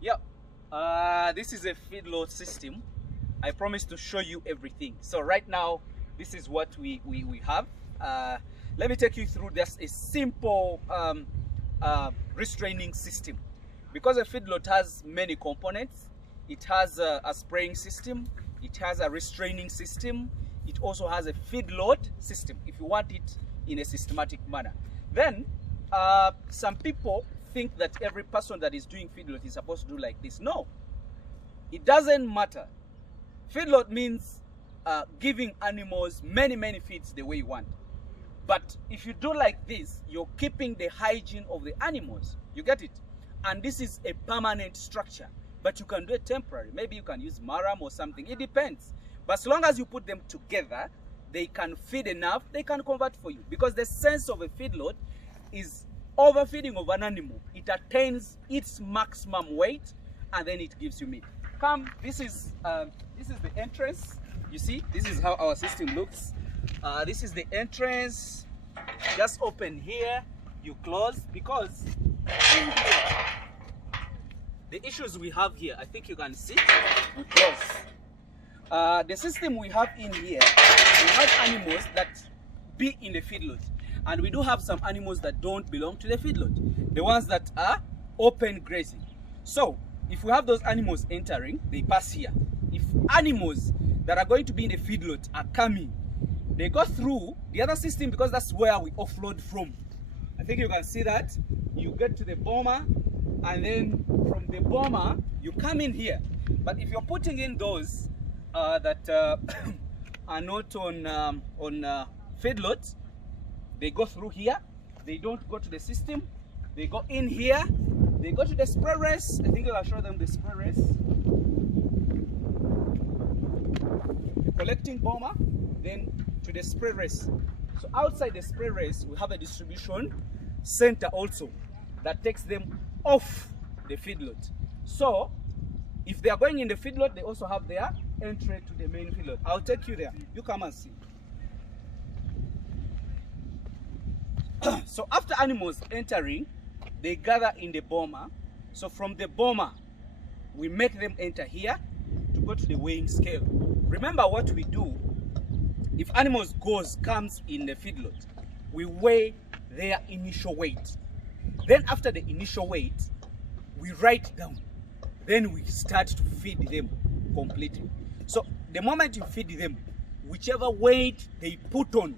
Yeah, this is a feedlot system. I promise to show you everything. So right now, this is what we have. Let me take you through just a simple restraining system. Because a feedlot has many components, it has a spraying system, it has a restraining system, it also has a feedlot system if you want it in a systematic manner. Then some people think that every person that is doing feedlot is supposed to do like this. No, it doesn't matter. Feedlot means giving animals many feeds the way you want. But if you do like this, you're keeping the hygiene of the animals. You get it? And this is a permanent structure. But you can do it temporary. Maybe you can use maram or something. It depends. But as long as you put them together, they can feed enough, they can convert for you. Because the sense of a feedlot is overfeeding of an animal. It attains its maximum weight and then it gives you meat. Come, this is the entrance. You see, this is how our system looks. This is the entrance. Just open here, you close, because in here, the issues we have here, I think you can see, we close. The system we have in here, we have animals that be in the feedlot. And we do have some animals that don't belong to the feedlot. The ones that are open grazing. So, if we have those animals entering, they pass here. If animals that are going to be in the feedlot are coming, they go through the other system because that's where we offload from. I think you can see that. You get to the boma, and then from the boma, you come in here. But if you're putting in those that are not on feedlot, they go through here. They don't go to the system. They go in here. They go to the spray race. I think I'll show them the spray race. The collecting boma, then to the spray race. So outside the spray race, we have a distribution center also that takes them off the feedlot. So if they are going in the feedlot, they also have their entry to the main feedlot. I'll take you there. You come and see. So after animals entering, they gather in the boma. So from the boma, we make them enter here to go to the weighing scale. Remember what we do. If animals comes in the feedlot, we weigh their initial weight. Then after the initial weight, we write down. Then we start to feed them completely. So the moment you feed them, whichever weight they put on,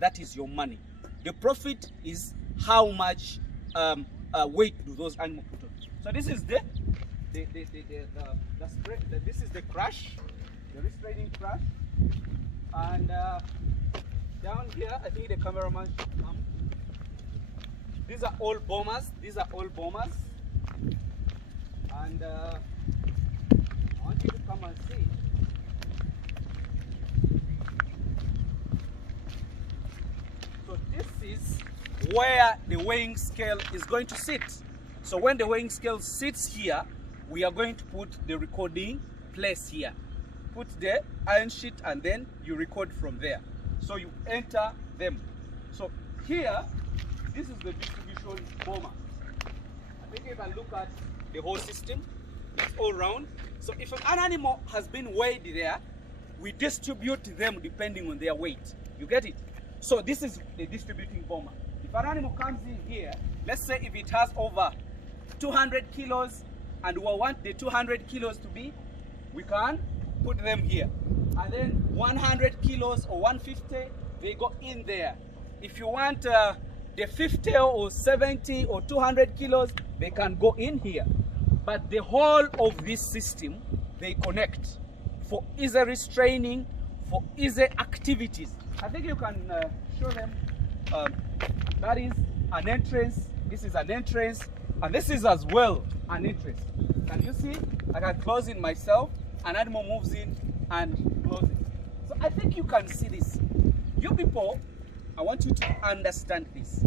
that is your money. The profit is how much weight do those animals put on. So this is the spread. This is the crush, the restraining crush, and down here, I think the cameraman should come. These are all bombers. These are all bombers, and I want you to come and see. So this is where the weighing scale is going to sit. So when the weighing scale sits here, we are going to put the recording place here. Put the iron sheet and then you record from there. So you enter them. So here, this is the distribution boma. I think you can look at the whole system. It's all round. So if an animal has been weighed there, we distribute them depending on their weight. You get it? So this is the distributing boma. If an animal comes in here, let's say if it has over 200 kilos and we want the 200 kilos to be, we can put them here. And then 100 kilos or 150, they go in there. If you want the 50 or 70 or 200 kilos, they can go in here. But the whole of this system, they connect for easy restraining, for easy activities. I think you can show them. That is an entrance, this is an entrance, and this is as well an entrance. Can you see? I can close it myself, an animal moves in and closes. So I think you can see this. You people, I want you to understand this.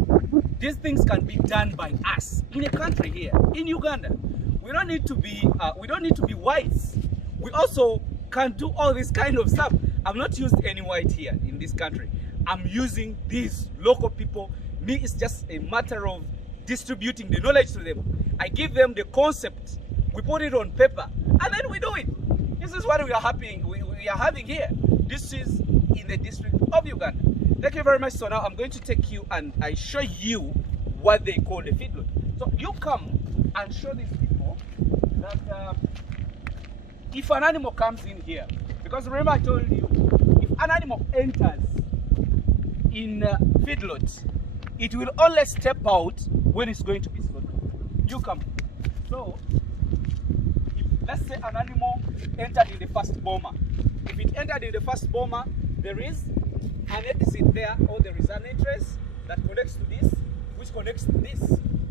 These things can be done by us in a country here, in Uganda. We don't need to be whites. We also can do all this kind of stuff. I've not used any white here in this country. I'm using these local people. Me, it's just a matter of distributing the knowledge to them. I give them the concept we put it on paper, and then we do it. This is what we are having here. This is in the district of Uganda. Thank you very much. So now I'm going to take you and I show you what they call the feedlot. So you come and show these people that if an animal comes in here, because remember I told you, if an animal enters in feedlot, it will only step out when it's going to be slaughtered. You come. So, if, let's say an animal entered in the first boma. If it entered in the first boma, there is an exit there, or there is an entrance that connects to this, which connects to this.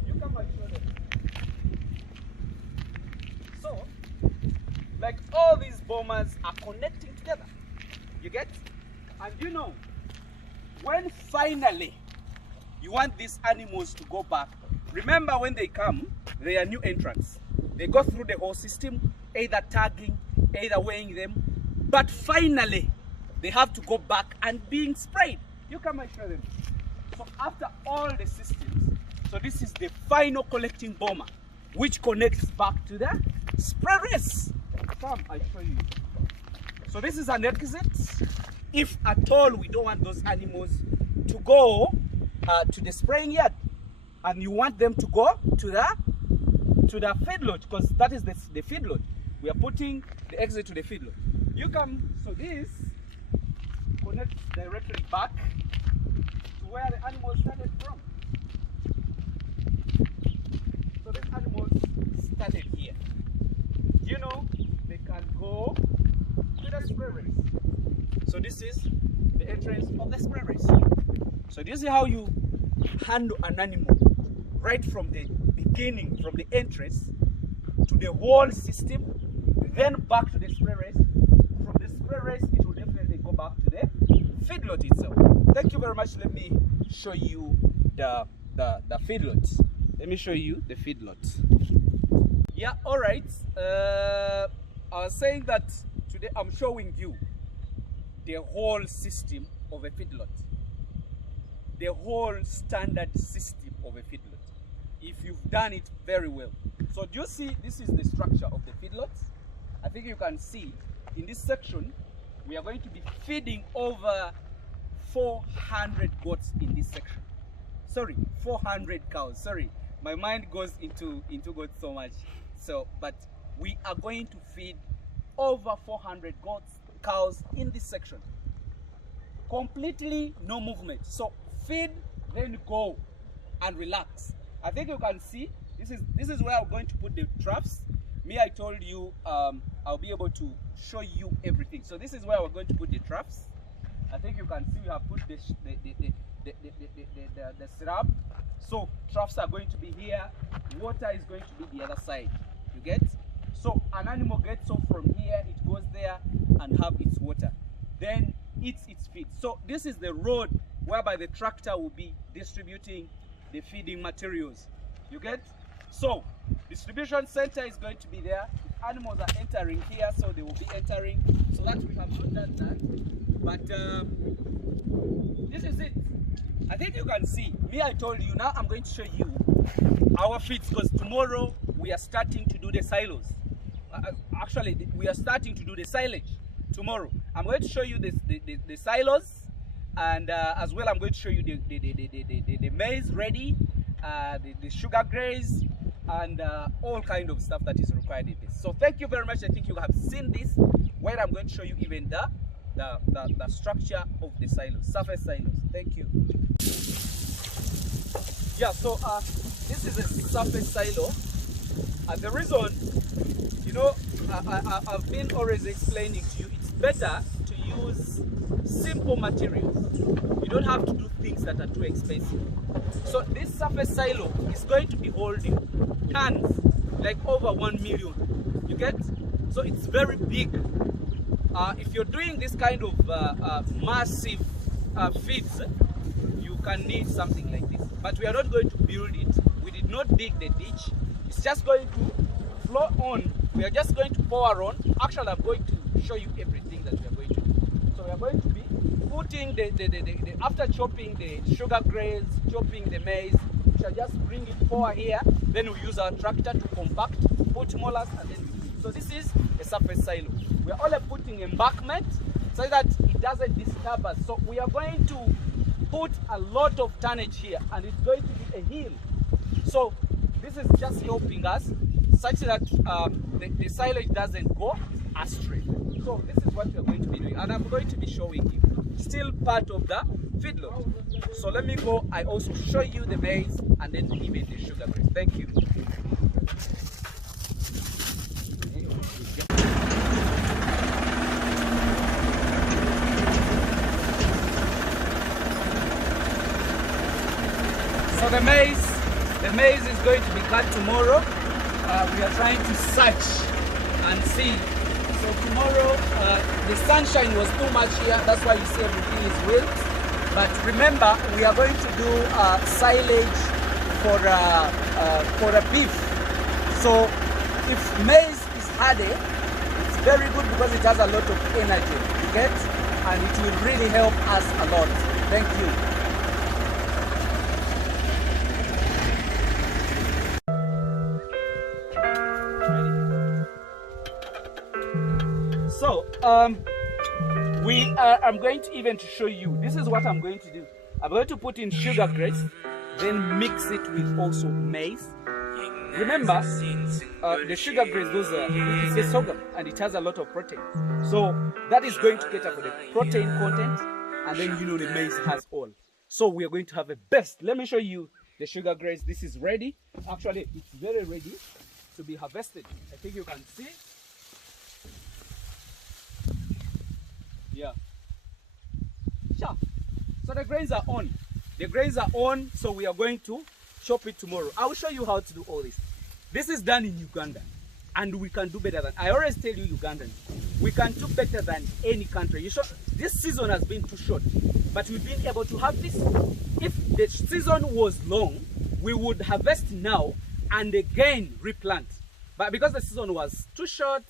You come and show them. So, like all these bomas are connecting together. You get? And you know, when finally you want these animals to go back, remember when they come, they are new entrants. They go through the whole system, either tagging, either weighing them, but finally they have to go back and being sprayed. You come and show them. So after all the systems, so this is the final collecting boma, which connects back to the spray race. Come, I show you. So this is an exit. If at all we don't want those animals to go to the spraying yard, and you want them to go to the feedlot, because that is the feedlot. We are putting the exit to the feedlot. You come, so this connects directly back to where the animals started from. So the animals started here. You know, they can go to the spray race. So this is the entrance of the spray race. So this is how you handle an animal right from the beginning, from the entrance to the whole system, then back to the spray race. From the spray race, it will definitely go back to the feedlot itself. Thank you very much. Let me show you the feedlot. Let me show you the feedlot. Yeah, all right. I was saying that today I'm showing you the whole system of a feedlot. The whole standard system of a feedlot, if you've done it very well. So do you see, this is the structure of the feedlot. I think you can see in this section we are going to be feeding over 400 goats in this section. Sorry, 400 cows. Sorry, my mind goes into goats so much. So, but we are going to feed over 400 cows in this section. Completely no movement. So feed, then go and relax. I think you can see this is where I'm going to put the troughs. Me, I told you I'll be able to show you everything. So this is where we're going to put the troughs. I think you can see we have put the syrup. So troughs are going to be here. Water is going to be the other side. You get? So an animal gets off from here, it goes there and have its water. Then eats its feed. So this is the road whereby the tractor will be distributing the feeding materials. You get? So distribution center is going to be there. If animals are entering here, so they will be entering. So that we have not done that. But this is it. I think you can see. Me, I told you. Now I'm going to show you our feeds, because tomorrow we are starting to do the silos. Actually, we are starting to do the silage tomorrow. I'm going to show you the silos, and as well I'm going to show you the maize ready, the sugar graze, and all kind of stuff that is required in this. So thank you very much. I think you have seen this, where I'm going to show you even the structure of the silos, surface silos. Thank you. Yeah, so this is a surface silo. The reason, you know, I've been always explaining to you, it's better to use simple materials. You don't have to do things that are too expensive. So this surface silo is going to be holding tons, like over 1 million. You get? So it's very big. If you're doing this kind of massive feeds, you can need something like this. But we are not going to build it. We did not dig the ditch. It's just going to flow on. We are just going to pour on. Actually, I'm going to show you everything that we are going to do. So we are going to be putting after chopping the sugar grains, chopping the maize, shall just bring it forward here, then we use our tractor to compact, put molars, and then we use it. So this is a surface silo. We are only putting embankment so that it doesn't disturb us. So we are going to put a lot of tonnage here, and it's going to be a hill. So this is just helping us such that the silage doesn't go astray. So this is what we are going to be doing, and I'm going to be showing you still part of the feedlot. So let me go. I also show you the maize and then even the sugar grass. Thank you. So the maize is going to be cut tomorrow. We are trying to search and see. So tomorrow, the sunshine was too much here. That's why you see everything is wilt. But remember, we are going to do silage for a beef. So if maize is hardy, it's very good because it has a lot of energy, you get? And it will really help us a lot. Thank you. So, I'm going to even to show you, this is what I'm going to do. I'm going to put in sugar grass, then mix it with also maize. Remember, the sugar grass, it's a sorghum, and it has a lot of protein. So, that is going to cater for the protein content, and then you know the maize has all. So, we are going to have a best. Let me show you the sugar grass. This is ready. Actually, it's very ready to be harvested. I think you can see. Yeah. Sure. So the grains are on. The grains are on, so we are going to chop it tomorrow. I will show you how to do all this. This is done in Uganda, and we can do better than, I always tell you Ugandans, we can do better than any country. This season has been too short, but we've been able to have this. If the season was long, we would harvest now and again replant. But because the season was too short,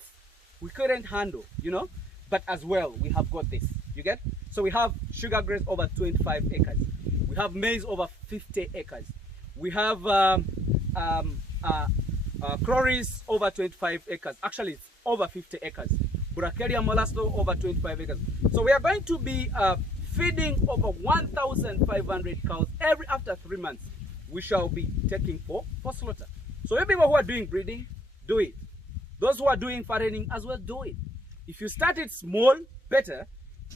we couldn't handle, you know. But as well, we have got this, you get? So we have sugar grass over 25 acres. We have maize over 50 acres. We have chloris over 25 acres. Actually, it's over 50 acres. Bracharia mollusto over 25 acres. So we are going to be feeding over 1,500 cows after 3 months. We shall be taking for slaughter. So you people who are doing breeding, do it. Those who are doing fattening as well, do it. If you start it small, better.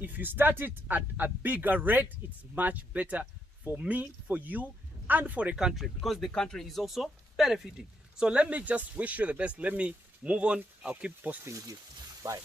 If you start it at a bigger rate, it's much better for me, for you, and for the country, because the country is also benefiting. So let me just wish you the best. Let me move on. I'll keep posting you. Bye.